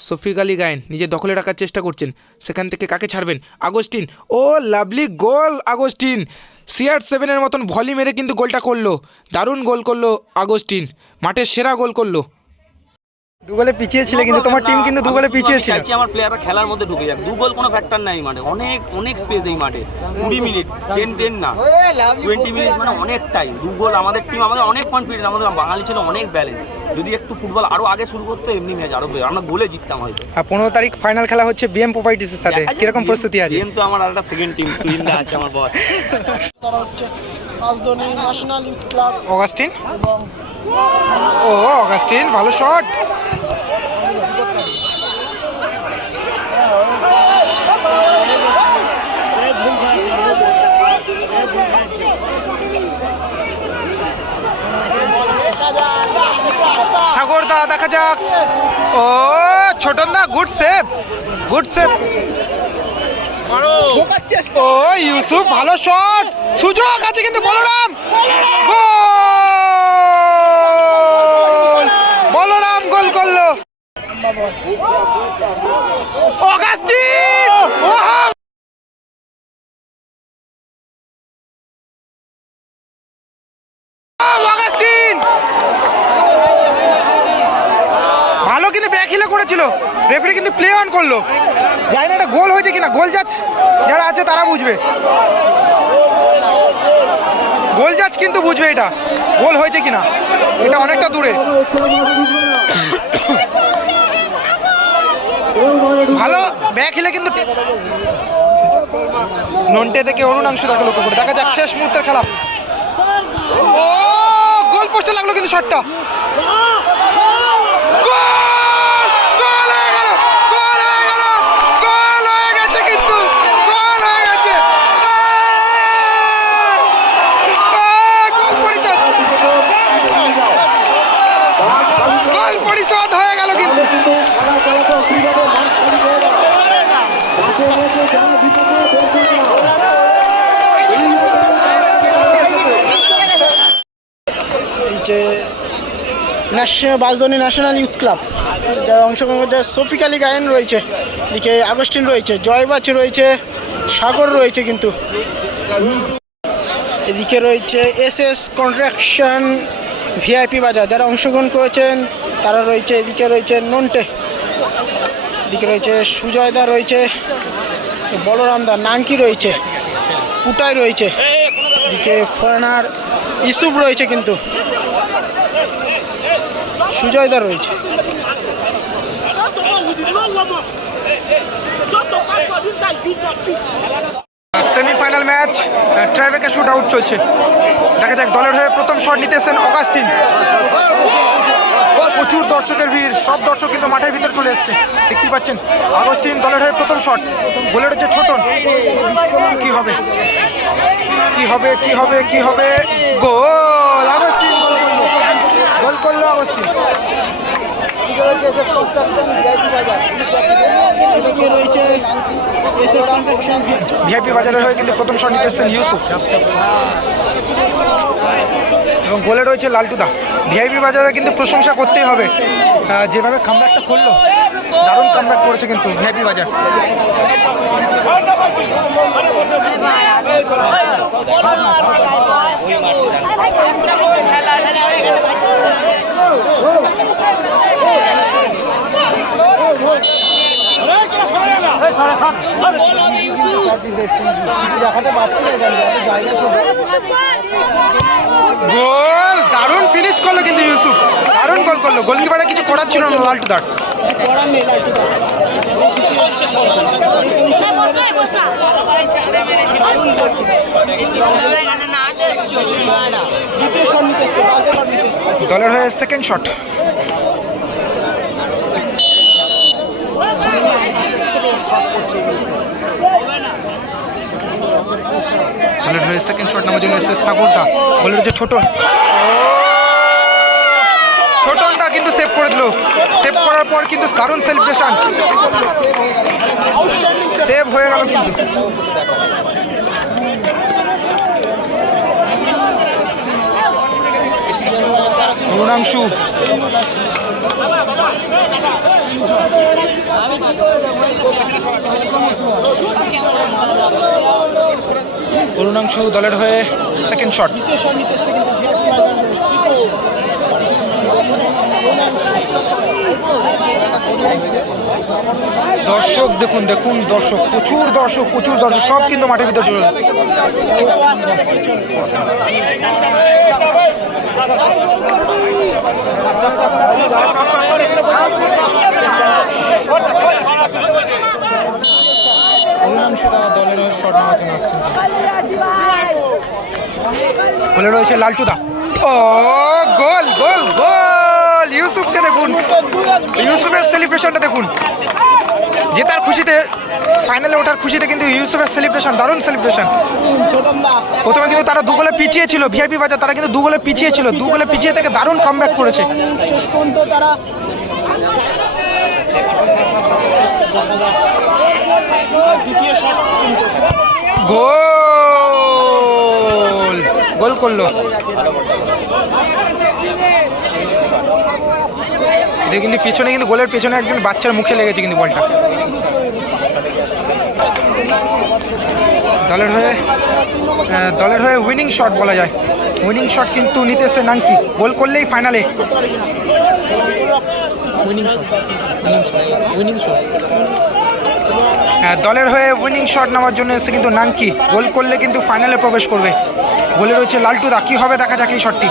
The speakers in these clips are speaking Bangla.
সফিক আলী গায়েন নিজে দখলে রাখার চেষ্টা করছেন। সেখান থেকে কাকে ছাড়বেন? Agustin. Oh lovely goal, Agustin. CR সেভেনের মতন ভলি মেরে কিন্তু গোলটা করল। দারুণ গোল করল আগস্টিন। মাঠের সেরা গোল করল। দু গোলে পিছিয়ে ছিলে কিন্তু তোমার টিম কিন্তু দু গোলে পিছিয়ে ছিল। চাইছি আমার প্লেয়াররা খেলার মধ্যে ঢুকে যাক। দু গোল কোনো ফ্যাক্টর নাই মাঠে। অনেক অনেক স্পেস এই মাঠে। কুড়ি মিনিট টেন টেন না। টোয়েন্টি মিনিট মানে অনেক টাইম দু গোল আমাদের টিম আমাদের অনেক কনফিডেন্ট আমাদের বাঙালি ছিল অনেক ব্যালেন্স যদি একটু ফুটবল আরও আগে শুরু করতো এমনি ম্যাচ আরও আমরা গোলে জিততাম হয়তো। আর পনেরো তারিখ ফাইনাল খেলা হচ্ছে বিএম প্রপার্টিসের সাথে। কীরকম প্রস্তুতি আছে গেম তো আমার একটা সেকেন্ড টিম টুইনদা আছে আমার বস তারা হচ্ছে রাজধানী ন্যাশনাল ক্লাব অগাস্টিন এবং ও অগাস্টিন ভালো শট সাগর দা দেখা যাক। ও ছোটন দা গুড সেভ গুড সেভ ও, ইউসুফ, ভালো শট সুযোগ আছে কিন্তু বলরাম। বলরাম গোল করল অগাস্টিন ওহো! অগাস্টিন ভালো কিন্তু ব্যাক হিলে করেছিল রেফারি কিন্তু প্লে অন করল। জানি না এটা গোল হয়েছে কিনা, গোল জাজ যারা আছে তারা বুঝবে। গোল জাজ কিন্তু বুঝবে এটা। গোল হয়েছে কিনা, এটা অনেকটা দূরে। ভালো ব্যাক হিলে কিন্তু নন্টে থেকে অরুণাংশ তাকে লক্ষ্য করে। দেখা যাক শেষ মুহূর্তের খেলা। ও, গোল পোস্টে লাগল কিন্তু শটটা গোল! গোল হয়ে গেল! গোল হয়ে গেল! গোল হয়ে গেছে কিন্তু! গোল হয়ে গেছে! আহ! আহ! গোল পরিশোধ! গোল পরিশোধ হয়ে গেল কিন্তু এই যে ন্যাশনাল বাজদনি ন্যাশনাল ইউথ ক্লাব। অংশগ্রহণ করছে সফিক আলী গায়েন রয়েছে, এদিকে আগস্টিন রয়েছে জয়বাচ রয়েছে, সাগর রয়েছে কিন্তু। এদিকে রয়েছে এস এস কন্ট্রাকশন ভিআইপি বাজার, যারা অংশগ্রহণ করেছেন, তারা রয়েছে, এদিকে রয়েছে নন্টে, এদিকে রয়েছে সুজয়দা রয়েছে বলরামদা নাঙ্কি রয়েছে, পুটাই রয়েছে, এদিকে ফরেনার ইসুফ রয়েছে কিন্তু। That রয়েছে সেমিফাইনাল ম্যাচ ট্রাইবেকে শুট আউট চলছে। দেখা যাক দলের হয়ে প্রথম শট নিতেছেন অগাস্টিন। প্রচুর দর্শকের ভিড় সব দর্শক কিন্তু মাঠের ভিতরে চলে এসছে। দেখতেই পাচ্ছেন অগাস্টিন দলের হয়ে প্রথম শট গোলের হচ্ছে ছোটন। কি হবে? কি হবে? কি হবে? কি হবে? গোল আগস্টিন গোল করল গোল করল আগস্টিন এদিকে রয়েছে এস এস কন্ট্রাকশন ভিআইপি বাজারের হয়ে কিন্তু প্রথম শট নিতেছেন ইউসুফ এবং গোলে রয়েছে লালটুদা ভিআইপি বাজারে কিন্তু প্রশংসা করতেই হবে যেভাবে কামব্যাকটা করল দারুণ কামব্যাক করেছে কিন্তু ভিআইপি বাজার গোল! দারুণ ফিনিশ করল কিন্তু ইউসুফ। দারুণ গোল করল। গোলকিপারে কিছু করার ছিল না লালটুদার দলের হয়ে সেকেন্ড শট দলের হয়ে সেকেন্ড শট নামার জন্য এসেছে সাগরদা। বলে হচ্ছে ছোটন। ছোটনটা কিন্তু সেভ করে দিল। সেভ করার পর কিন্তু দারুণ সেলিব্রেশন সেভ হয়ে গেল কিন্তু। অরুণাংশু অরুণাংশু দলের হয়ে সেকেন্ড শট দ্বিতীয় শট নিতে এসছে কিন্তু ভিআইপি বাজার দর্শক দেখুন দেখুন দর্শক, প্রচুর দর্শক প্রচুর দর্শক, সব কিন্তু মাঠের ভিতরে চলে বলে রয়েছে লালটুদা। ও, গোল গোল। দেখুন, ইউসুফের সেলিব্রেশনটা দেখুন। জেতার খুশিতে ফাইনালে ওঠার খুশিতে কিন্তু ইউসুফের সেলিব্রেশন দারুণ সেলিব্রেশন প্রথমে কিন্তু তারা দু গোলে পিছিয়ে ছিল ভিআইপি বাজার, তারা কিন্তু দু গোলে পিছিয়ে ছিল, দু গোলে পিছিয়ে থেকে দারুণ কামব্যাক করেছে। গোল! গোল করল। এটা কিন্তু পিছনে কিন্তু গোলের পেছনে একজন বাচ্চার মুখে লেগেছে কিন্তু বলটা। দলের হয়ে দলের হয়ে উইনিং শট বলা যায়। উইনিং শট কিন্তু নিতে এসছে নাঙ্কি গোল করলেই ফাইনালে হ্যাঁ, দলের হয়ে উইনিং শট নেওয়ার জন্য এসে কিন্তু নাঙ্কি গোল করলে কিন্তু ফাইনালে প্রবেশ করবে। গোলে রয়েছে লালটুদা কী হবে দেখা যাক এই শটটি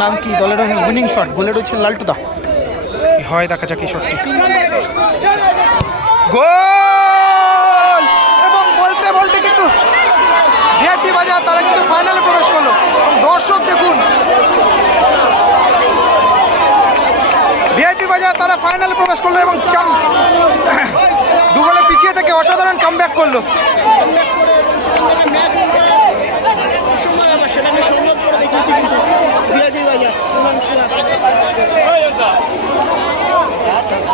নাঙ্কি দলের হয়ে উইনিং শট গোলে রয়েছে লালটুদা। কি হয় দেখা যাক এই শটটি গোল! এবং বলতে বলতে কিন্তু ভিআইপি বাজার তারা কিন্তু ফাইনালে প্রবেশ করল। দর্শক দেখুন ভিআইপি বাজার তারা ফাইনালে প্রবেশ করল এবং চাম দুবেলা পিছিয়ে থেকে অসাধারণ কামব্যাক করল সময় আবার সেটাকে সংযোগ করে দেখিয়েছে কিন্তু ভিআইপি বাজার অরুণাংশু দা।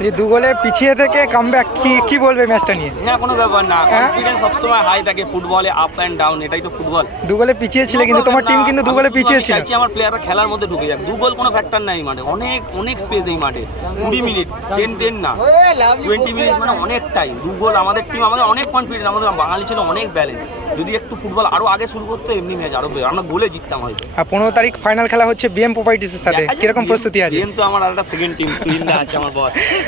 এই দু গোলে পিছিয়ে থেকে কামব্যাক কি কি বলবে ম্যাচটা নিয়ে? না কোনো ব্যাপার না। হ্যাঁ? কনফিডেন্স সবসময় হাই থাকে ফুটবলে আপ অ্যান্ড ডাউন এটাই তো ফুটবল। দু গোলে পিছিয়ে ছিলে কিন্তু তোমার টিম কিন্তু দু গোলে পিছিয়ে ছিল চাইছি আমার প্লেয়াররা খেলার মধ্যে ঢুকে যাক। দু গোল কোনো ফ্যাক্টর নাই মাঠে। অনেক অনেক স্পেস এই মাঠে। কুড়ি মিনিট টেন টেন না। টোয়েন্টি মিনিট মানে অনেক টাইম দু গোল আমাদের টিম আমাদের অনেক কনফিডেন্স আমাদের বাঙালি ছিল অনেক ব্যালেন্স যদি একটু ফুটবল আরও আগে শুরু করতো এমনি ম্যাচ আরও আমরা গোলে জিততাম হয়তো। আর পনেরো তারিখ ফাইনাল খেলা হচ্ছে বিএম প্রপার্টিসের সাথে। কীরকম প্রস্তুতি আছে? গেম তো আমার আরেকটা সেকেন্ড টিম তুহিন্দা আছে আমার বস